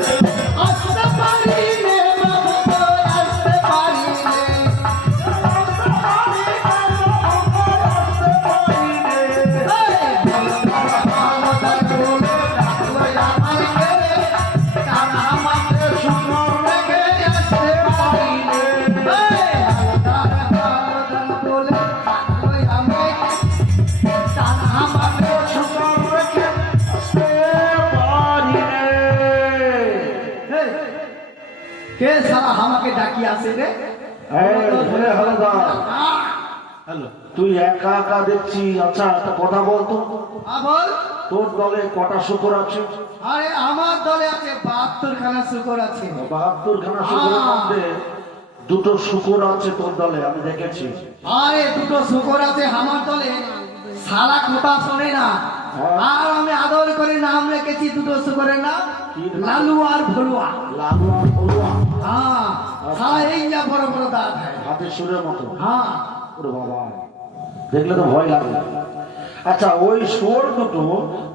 you. ডাকি আসে রে? তুই একা একা দেখছি আচ্ছা একটা কথা বলতো তোর দলে কটা শুকর আছে? আরে আমার দলে আছে বাহাত্তর খানা শুকর আছে। বাহাত্তর খানা শুকরের মধ্যে দুটো শুকর আছে তোর দলে আমি দেখেছি। আরে দুটো শুকর আছে আমার দলে। সারা কথা শোনে না। আর আমি আদর করে নাম রেখেছি দুটো শুকরের নাম। লালু আর ভলুয়া। লালু আর বলুয়া হ্যাঁ। সারা এই যা বড় বড় দাঁত হাতের সুরের মতো। হ্যাঁ। ওরে বাবা। দেখলে তো ভয় লাগে। আচ্ছা ওই শুয়োর দুটো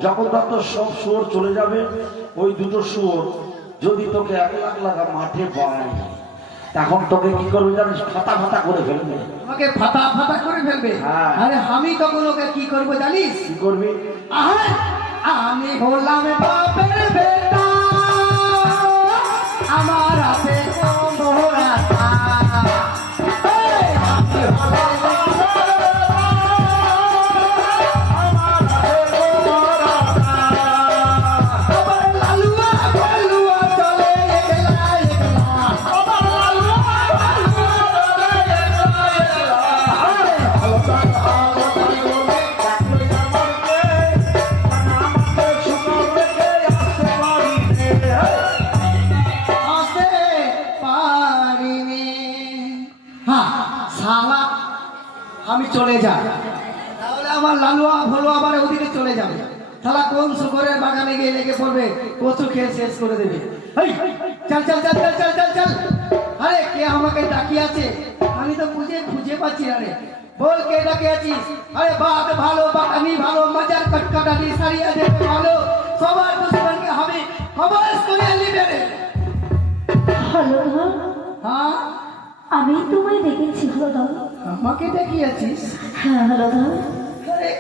যখন তখন সব শুয়োর চলে যাবে ওই দুটো শুয়োর যদি তোকে এক লাখ লাগা মাঠে পায় এখন তোকে কি করবে জানিস? ফাতা ফাতা করে ফেলবে। আমাকে ফাটা ফাটা করে ফেলবে? হ্যাঁ। আরে আমি তখন ওকে কি করব জানিস? কি করবি? আমি হলাম বাপের বেটা। চলে যাই তাহলে আমার লালুয়া ভলুয়া আবার ওদিকে চলে যাবে। শালা কোন শুকরের বাগানে গিয়ে লেগে পড়বে? কচু খেয়ে শেষ করে দেবে। চল চল চল চল চল চল চল। আরে কে আমাকে ডাকিয়ে আছে? আমি তো খুঁজে খুঁজে পাচ্ছি না রে। বল কে ডাকে আছিস? আরে বাঘ ভালো বাগানি ভালো মজার কটকটানি সারিয়া ভালো। সবার দুশ্মনকে আমি করে নিবে রে। হ্যালো হ্যাঁ? আমি তোমায় দেখেছি হলো আমাকে ডাকিয়েছিস হ্যাঁ হলো আরে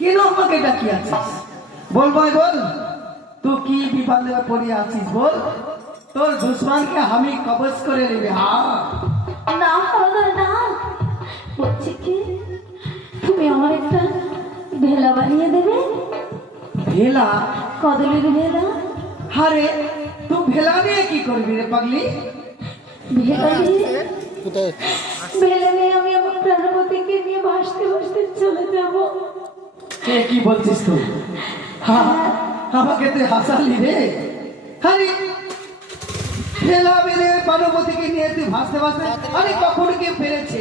কেন আমাকে ডাকিয়েছিস? বল ভাই বল। তুই কি বিপদে পড়ে আছিস বল? তোর দুশ্মনকে আমি কবজ করে নেবে হ্যাঁ না না। বলছি কি তুমি আমার একটা ভেলা বানিয়ে দেবে? ভেলা? কদলের ভেলা। আরে তুই ভেলা নিয়ে কি করবি রে পাগলি? ভেলা দিয়ে ভেলা নিয়ে আমি আমার প্রাণপতিকে নিয়ে ভাসতে ভাসতে চলে যাব। কে কি বলছিস তুই? আমাকে তুই হাসালি রে। আরে বেলে পার্বতীকে নিয়ে তুই ভাসতে ভাসতে। আরে কখন কে পেরেছে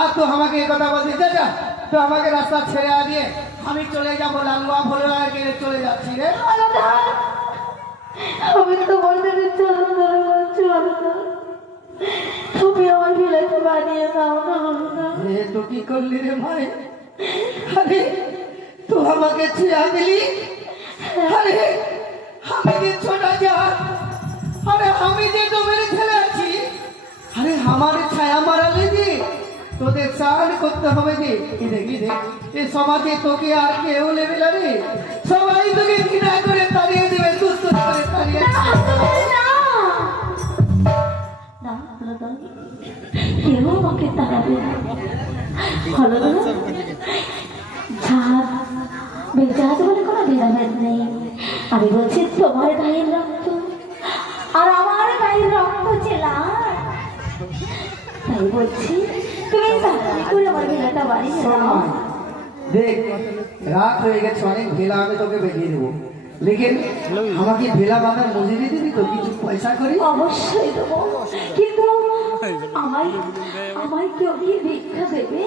আর তো আমাকে এই কথা বলছিস যা যা। তো আমাকে রাস্তা ছেড়ে দিয়ে। আমি চলে যাব লালুয়া ভোলা গেলে চলে যাচ্ছি রে। আমি জন্য চরণ ধরে বলছি আলাদা আমার রে তোদের করতে হবে সমাজে তোকে আর কেউ নেবে না রে। সবাই তোকে ঘৃণা করে কেউ আমাকে তাড়াবে বেজাত বলে কোনো ভেদাভেদ নেই আমি বলছি তোমার গায়ের রক্ত আর আমার গায়ের রক্ত লাল তাই বলছি তুমি তাড়াতাড়ি করে আমার ভেলাটা মা, দেখ রাত হয়ে গেছে অনেক ভেলা আমি তোকে বেরিয়ে দেবো লেকিন আমাকে ভেলা বাঁধার মজুরি দিবি তো? কিছু পয়সা করি? অবশ্যই দেবো। কিন্তু আমায় আমায় কেউ দিয়ে ভিক্ষা দেবে?